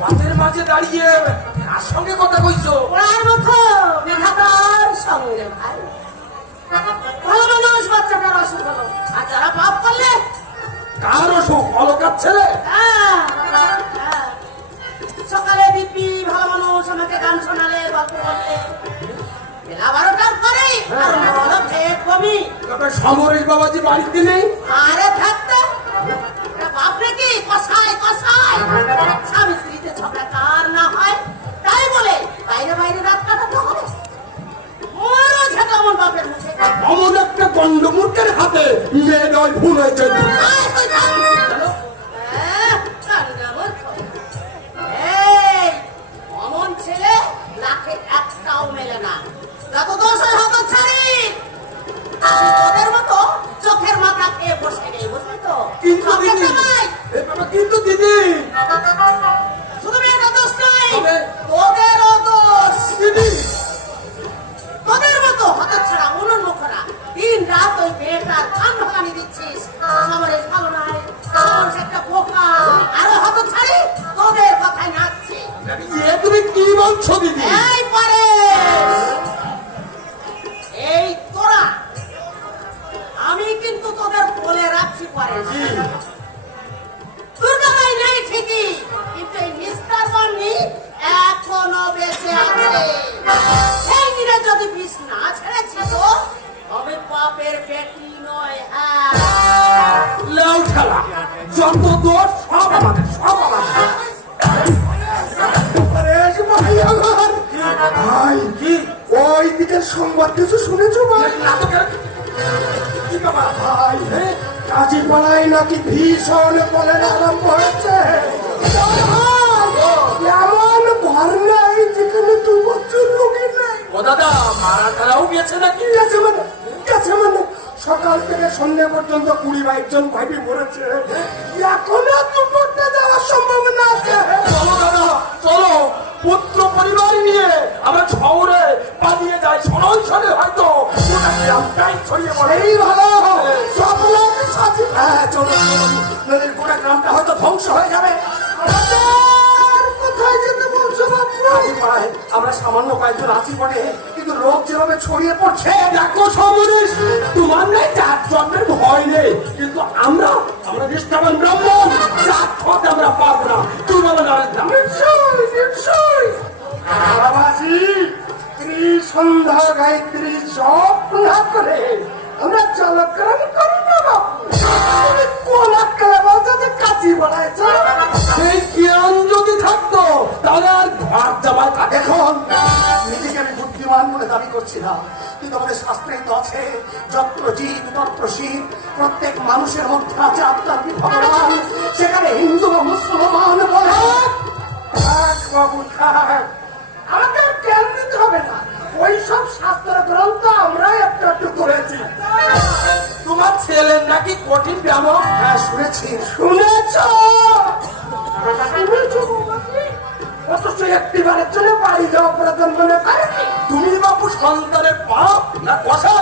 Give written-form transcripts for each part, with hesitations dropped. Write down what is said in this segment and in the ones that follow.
পথের মাঝে দাঁড়িয়ে কার সঙ্গে কথা কইছো? ওর মতো বিধাতার সঙ্গে ভাই। ভালো মানুষ বাচ্চাটার অসুখ হলো, আর যারা পাপ করলে কার অসুখ? অলকার ছেলে? সকালে দিব্যি ভালো মানুষ আমাকে গান শোনালে, গল্প বললে, বেলা 12টার পরে হলো পেট বমি। সমরেশ বাবাজি বাড়িতে নেই? আরে থাকতে বাপ নাকি কষাই কষাই, স্বামী স্ত্রীতে ঝগড়া কার না হয়, তাই বলে বাইরে বাইরে রাত কাটাতে হবে? ওরও ঝাঁকা আমার বাপের মুখে। অমন একটা গন্ডমূর্খের হাতে মেয়ে নয় ভুল হয়েছে। অমন ছেলে লাখে একটাও মেলে না। যত দোষ হয় হতো ছাড়ি, তোদের মতো চোখের মাথা খেয়ে বসে নেই, বুঝলি তো? কিন্তু দিদি শুধু মেয়েটা দোষ নয়, তোদেরও দোষ। দিদি তোদের মতো হতচ্ছাড়া উন্মুখরা দিন রাত ওই মেয়েটার কান ভাঙানি দিচ্ছিস। সমরেশ ভালো নয়, সমরেশ একটা বোকা, আরো হতচ্ছাড়ি তোদের কথায় নাচছে। তুমি কি বলছো দিদি? এই পারে এই তোরা, আমি কিন্তু তোদের বলে রাখছি পারে, দুর্গাদাই নেই ঠিকই, কিন্তু এই মিস্টার বান্নি এখনো বেঁচে আছে। সেই দিনে যদি বিষ না ছেড়েছি তো তবে পাপের বেটি নয়। হ্যাঁ, লাউ খেলা, যত দোষ সব আমাদের, সব আমাদের। ভাই কি ওই দিকের সংবাদ কিছু শুনেছো ভাই? কি বাবা? ভাই কাজী পাড়ায় নাকি ভীষণ কলেরা আরম্ভ হয়েছে। এমন ঘর নাই যেখানে 2 বছর রোগী নেই। ও দাদা, মারা তারাও গেছে নাকি? গেছে মানে সকাল থেকে সন্ধ্যা পর্যন্ত 20-22 জন ভাইবি মরেছে। এখনো দুপুরটা যাওয়ার সম্ভাবনা আছে। চলো দাদা, চলো পুত্র পরিবার নিয়ে আমরা শহরে পালিয়ে যাই। শোনে হয়তো গোটা গ্রামটাই ছড়িয়ে পড়ে। এই ভালো সব লোক সাথে। হ্যাঁ চলো, নদীর গোটা গ্রামটা হয়তো ধ্বংস হয়ে যাবে। কোথায় যেতে বলছো বাবু? পাড়ায় আমরা সামান্য কয়েকজন আছি বটে, কিন্তু রোগ যেভাবে ছড়িয়ে পড়ছে। দেখো সমরেশ, তোমার নাই জাত জন্মের ভয় নেই, কিন্তু আমরা নিষ্ঠাবান ব্রাহ্মণ, জাত খত আমরা পাবো না। তুই বলো না? বাবাজি ত্রিসন্ধ্যা গায়ত্রী জপ না করে আমরা জলগ্রহণ করি না বাবু। তুমি কোন আক্কেলে বলছো যে কাজী বাড়াইছ? সেই জ্ঞান যদি থাকতো তাহলে আর ঘর যাওয়া থাকে। দেখুন, নিজেকে আমি বুদ্ধিমান বলে দাবি করছি না, কিন্তু আমাদের শাস্ত্রে তো আছে যত্র জীব তত্র শিব। প্রত্যেক মানুষের মধ্যে আছে আত্মার ভগবান। সেখানে হিন্দু ও মুসলমান বলে বাবু থাক, আমাকে আর জ্ঞান দিতে হবে না। ওই সব শাস্ত্র গ্রন্থ আমরাই একটু একটু করেছি। তোমার ছেলের নাকি কঠিন ব্যামো? হ্যাঁ শুনেছি। অথচ একটিবারের জন্য বাড়ি যাওয়া প্রয়োজন মনে করেনি। তুমি বাবু সন্তানের পাপ না কষা?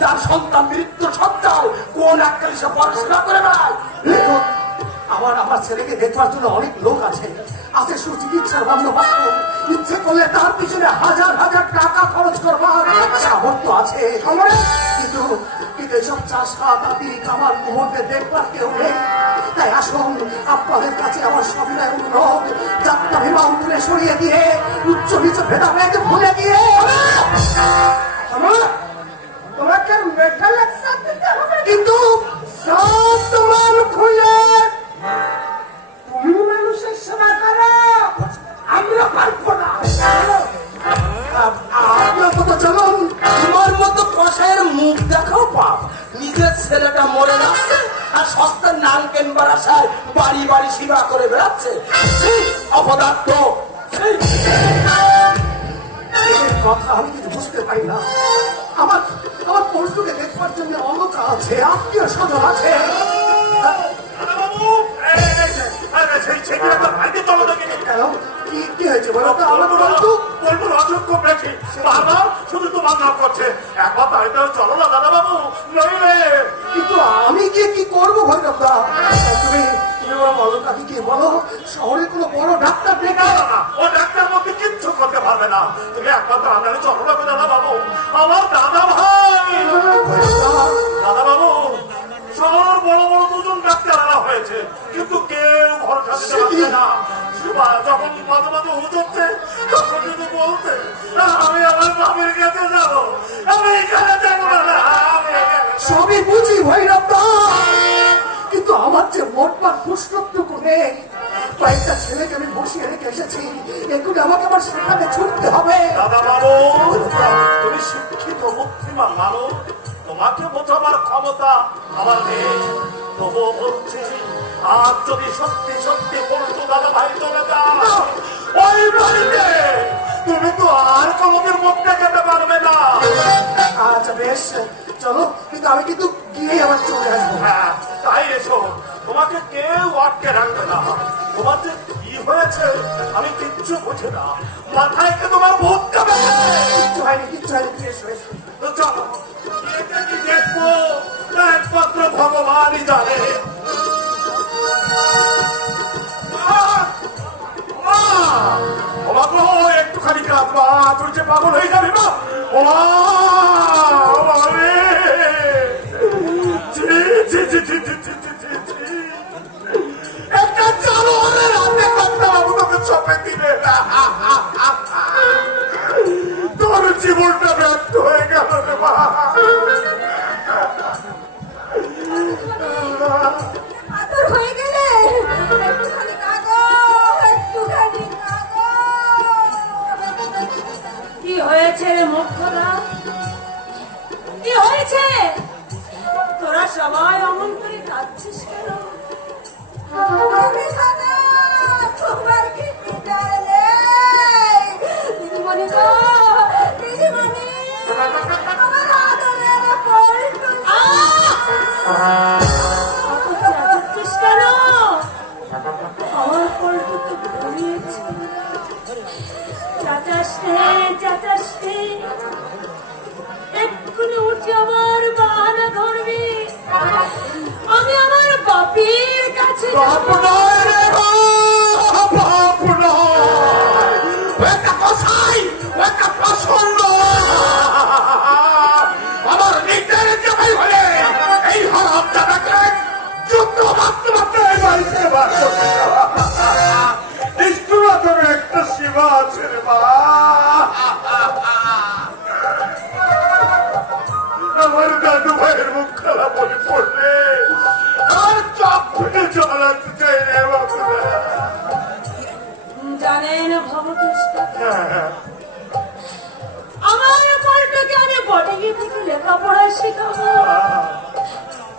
তার সন্তান মৃত্যু সত্ত্বেও কোন এককালে সে পড়াশোনা করে বেড়ায়। আমার ছেলেকে দেখবার জন্য অনেক লোক আছে সুচিকিৎসার বন্দোবস্ত। ইচ্ছে করলে তার পিছনে হাজার হাজার টাকা খরচ করবার সামর্থ্য আছে। কিন্তু এসব চাষাবাদি আমার মুহূর্তে দেখবার কেউ নেই। তাই আসুন, আপনাদের কাছে আমার সবিনয় অনুরোধ, যাত্রাভিমান তুলে সরিয়ে দিয়ে উচ্চ নিচ ভেদাভেদ ভুলে দিয়ে তোমাকে মেটাল দিতে হবে, কিন্তু সমান খুলে তুমি মানুষের সেবা করো, আমরা পারবো না। আপনার মতো চলুন। তোমার মতো কষায়ের মুখ দেখাও পাপ। নিজের ছেলেটা মরে যাচ্ছে আর সস্তার নাম কেনবার আশায় বাড়ি বাড়ি সেবা করে বেড়াচ্ছে। অপদার্থ কথা আমি কিছু বুঝতে পারি না। আমার পল্টুকে দেখবার জন্য অলোক আছে, আত্মীয় স্বজন আছে। কি হয়েছে বলো তো? আমার পল্টু শুধু তোমার নাম করছে। একবার বাড়িতে চলো না দাদা বাবু, নইলে। কিন্তু আমি গিয়ে কি করবো ভৈরবদা? তুমি বলো কাকিকে বলো শহরে কোনো বড় ডাক্তার না, ডেকে না, না, ও ডাক্তার মধ্যে কিচ্ছু করতে পারবে না। তুমি একমাত্র আনারে চলো না দাদা বাবু, আমার দাদা ভাই। দাদা বাবু, শহর বড় বড় দুজন ডাক্তার আনা হয়েছে, কিন্তু কেউ ভরসা দিতে পারছে না। শিবা যখন মাঝে মাঝে হুজুরছে, তখন যদি বলছে আমি আমার বাপের কাছে যাবো, আমি এখানে যাবো না, আমি এখানে যাবো। সবই বুঝি ভৈরব দা, কিন্তু আমার যে মোটমাট প্রশ্নটুকু নেই। কয়েকটা ছেলেকে আমি বসিয়ে রেখে এসেছি, এগুলো আমাকে আবার সেখানে ছুটতে হবে। দাদা বাবু, তুমি শিক্ষিত বুদ্ধিমান মানুষ, তোমাকে বোঝাবার ক্ষমতা আমার নেই। তবুও বলছি, আজ যদি সত্যি সত্যি পল্টু দাদা ভাই চলে যাও ওই বাড়িতে, তুমি তো আর কোনোদিন মুখ দেখাতে পারবে না। আচ্ছা বেশ, চলো, কিন্তু আমি কিন্তু গিয়ে আবার চলে আসবো। হ্যাঁ, তাই এসো, তোমাকে কেউ আটকে রাখবে না। তোমার যে কি হয়েছে আমি কিচ্ছু বুঝি না, মাথায় কি তোমার ভূত যাবে? কিচ্ছু হয়নি, কিচ্ছু হয়নি, তুমি এসো, এসো। তো চলো, এটা কি দেখবো তা একমাত্র ভগবানই জানে। একটুখানি কাঁদবা, তুই যে পাগল হয়ে যাবি না। ও মা, ও মা রে। ছি, ছি, ছি, ছি, ছি, ছি, ছি, ছি, ছি। একটা চালু হলে রাতে ডাক্তার বাবু তোকে চপে দিবে না। তোর জীবনটা ব্যর্থ হয়ে গেল রে মা। আদর হয়ে গেলে একটুখানি কাঁদো, একটুখানি কাঁদো। কি হয়েছে রে মোক্ষদা? কি হয়েছে? তোরা সবাই অমন করে কাঁদছিস কেন? আমি জানা, তোমার কি বিদায় নেই? দিদিমণি গো, দিদিমণি, আমার আদরের পল্টু। চেঁচাচ্ছিস কেন? আমার পল্টু তো ঘুমিয়েছে। চেঁচাস নে, চেঁচাস নে। এক্ষুনি উঠে আমার বাহানা ধরবি। আমি আমার বাপের কাছে বাপ নয় রে মা, বাপ নয়। একটা কসাই, একটা প্রসন্ন। আমার নিজের জামাই হলে এই হারাম জানাকে যুদ্ধ মারতে মারতে এই বাড়িতে বার করতে যাওয়া। নিষ্ঠুরা তবে একটা সীমা আছে রে মা। আমার দাদু ভাইয়ের মুখ খালা মনে পড়লে আর চোখ ফেটে জল আসতে চাই রে বাবুরা। জানেন ভবদুষ্ট, আমার পল্টুকে আমি বডিগি থেকে লেখাপড়া শেখাবো।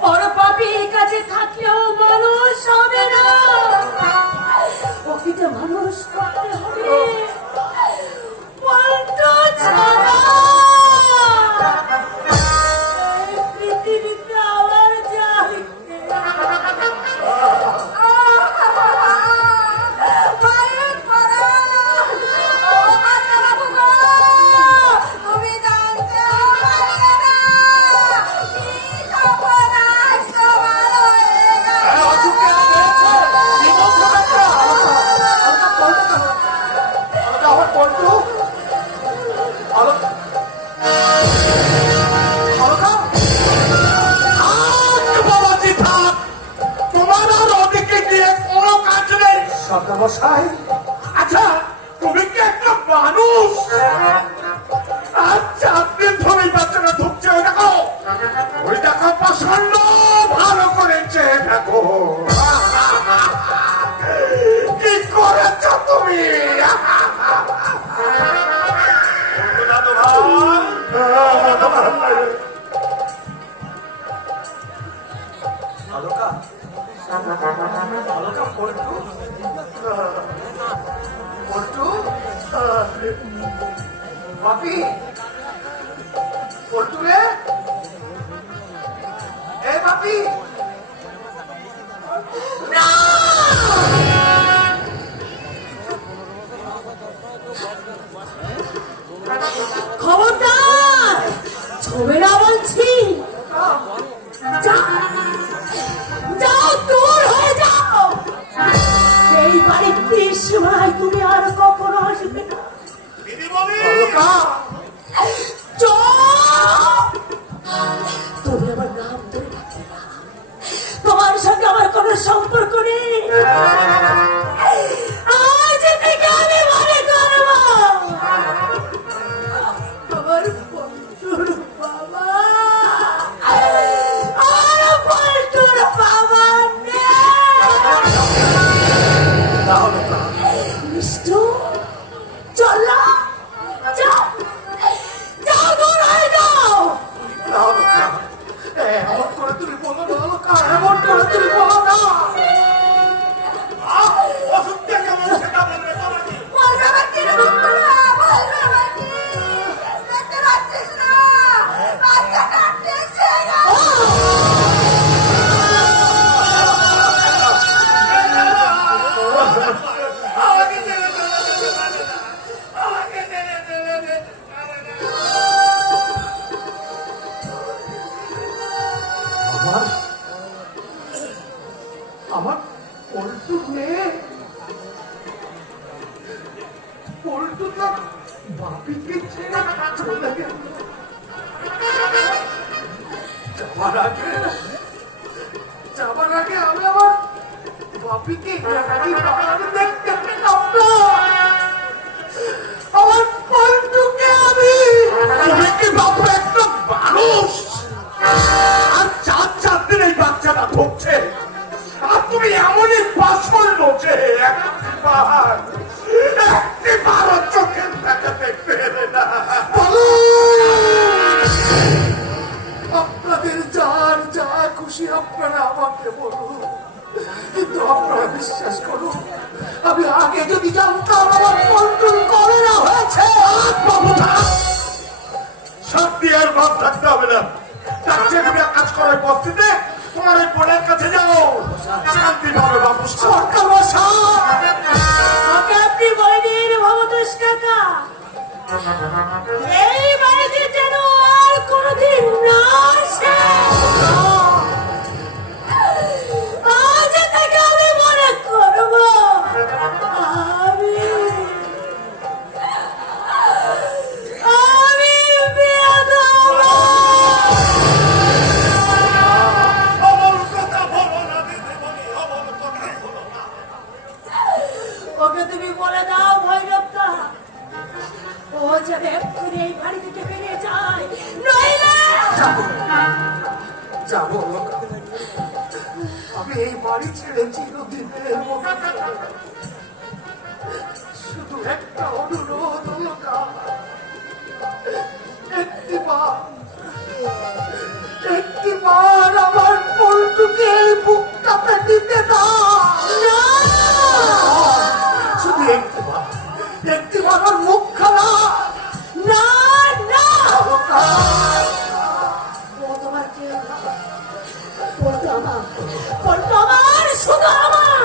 বড় পাপির কাছে থাকলেও মানুষ হবে না, ওকে যে মানুষ করতে হবে। পল্টু ছাড়া এই পৃথিবীতে আমার যাই তুমি জানতে পারলে না কি সর্বনাশ তোমার হয়ে গেল। আমার পল্টু, বাবাজি থাক, তোমার আর ওদিকে গিয়ে কোনো কাজ নেই। সরকার মশাই, আচ্ছা, তুমি কি একটা মানুষ? আচ্ছা, আপনি ধরে বাচ্চাটা ঢুকছে, ওই দেখো, ওই দেখো প্রসন্ন, ভালো করেছে দেখো। কি করেছ তুমি? আলোকা, আলোকা, পল্টু, পল্টু, বাপি, পল্টু রে, এ বাপি। খবরদার, ছবে না বলছি। যাও, যাও, দূর হয়ে যাও। চুপ! তুমি আমার নাম ধরে ডাকবে না। তোমার সঙ্গে আমার কোনো সম্পর্ক নেই। আজ থেকে আমি মনে করবো আমার বন্ধুর বাবা, আমার বন্ধুর বাবা তাহলে তো মিষ্টু, চল না, যাও, যাও, দূর হয়ে যাও। তাহলে এমন করে তুমি বলো না অলকা, এমন করে তুমি বলো না। অসুখটা কেমন সেটা বলবে তোমাকে। বলবে বাকি রে বাবা, বলবে বাকি। দেখতে পাচ্ছিস না? বাচ্চাটা আটকেছে গো। আমাকে ছেড়ে চলে যেতে পারে না। আমাকে ছেড়ে চলে যেতে পারে না। আমার আমার পল্টুর মেয়ে, পল্টু তো বাপিকে ছেড়ে চলে গেল। যাবার আগে আমি আমার বাপিকে একটিবার দেখতে পেলাম না। আমার পল্টুকে আমি, তুমি কি বাবু একটা মানুষ? আর চার দিন এই বাচ্চাটা ধরছে, আর তুমি এমনই পাশল যে একটিবারও চোখের দেখাতে পেরে না। আপনাদের যার যা খুশি আপনারা আমাকে বলুন, কিন্তু আপনারা বিশ্বাস করুন, আমি আগে যদি জানতাম আমার কন্ট্রোল করে না হয়েছে। বাবু সত্যি আর ভাব থাকতে হবে না। তার চেয়ে তুমি এক কাজ করে বস্তিতে তোমার ওই বোনের কাছে যাও, শান্তি পাবে বাবু। সরকার মশাই, ওকে আপনি বলে দিন ভবতোষ কাকা, এই বাড়িতে যেন আর কোনোদিন না আসে। আজ থেকে আমি মনে করবো আমি বেয়াদব। অমল কথা বলো না দিদি বলি, অমল কথা বলো না। ওকে তুমি বলে দাও ভৈরবদা, ও যেন এক্ষুনি এই বাড়ি থেকে বেরিয়ে যায়, নইলে যাবো। আমি এই বাড়ি ছেড়ে চিরদিনের মতো শুধু একটা অনুরোধ অলকা, একটিবার আমার পল্টুকে এই বুকটাতে দিতে দাও। শুধু একটিবার ওর মুখ খানা। না না, অলকা, ও তোমার কেউ না, বলতো আমার, বলতো আমার, শুধু আমার।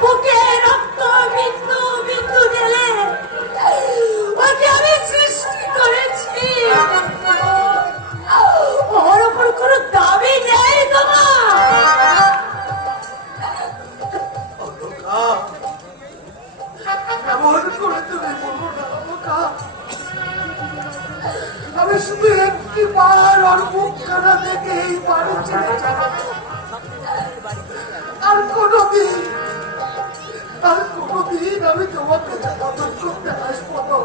বুকে রক্ত বিন্দু বিন্দু ঢেলে ওকে আমি সৃষ্টি করেছি। ওর ওপর কোনো দাবি নেই তোমার। এমন করে তুমি বলো না অলকা। আমি শুধু একটিবার ওর মুখখানা দেখে এই বাড়ি ছেড়ে যাবো। আর কোনোদিন আমি তোমাকে মদত করতে আসবো না।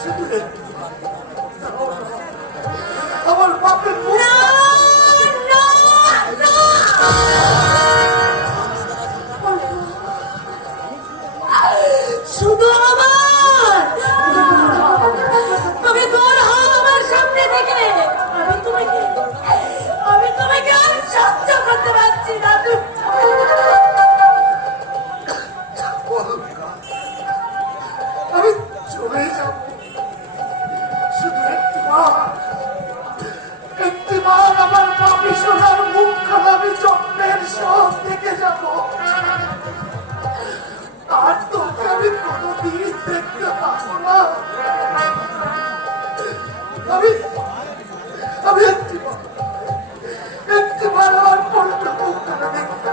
শুধু একটিবার দাও না। আমার বাপের মুখ না, না, না। শুধু আমার, তুমি দূর হও আমার সামনে থেকে। আমি তোমাকে আর সহ্য করতে পারছি না। আমি চলে যাব। শুধু একটিবার আমার বাপি সোনার মুখখানা আমি যত্নের সব দেখে যাব। আর তোকে আমি কোনোদিন দেখতে পাবো না। আমি একটিবার আমার পল্টু মুখখানা দেখতে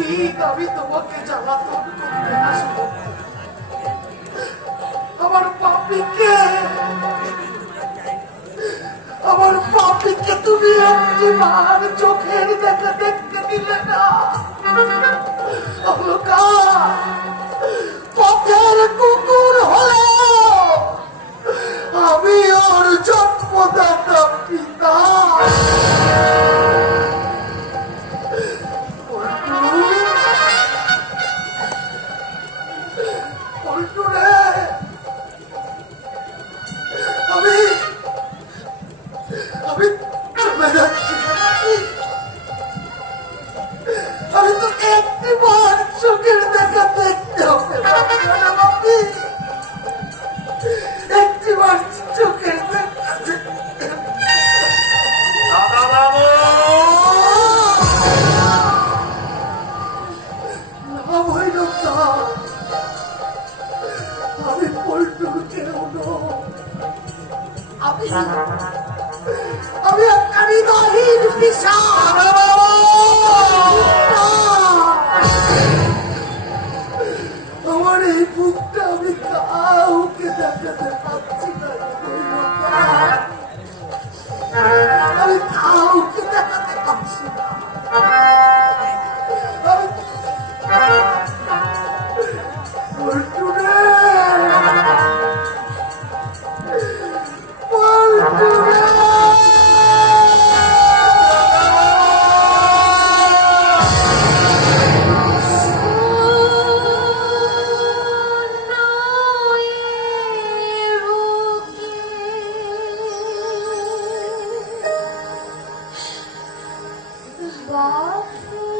দিন আমি তোমাকে জ্বালাতন করতে আসবো। আমার পাপিকে তুমি একটিবার চোখের দেখা দেখতে দিলে না। অলকা পথের কুকুর হলেও আমি ওর জন্মদাতা পিতা। পল্টু রে, আমি চলে যাচ্ছি। আমি তো একটিবার চোখের দেখা দেখতে হবে, একটিবার চোখের দেখা দেখতে হবে। দাদা বাবু না ভৈরব দা, আমি পল্টুর কেউ নই। আমি একটা হৃদয়হীন পিশাচ। আমার এই বুকটা আমি কাউকে দেখাতে পারছি না। আমি কাউকে দেখাতে পারছি না। পল্টু রে, পল্টু রে। বাকি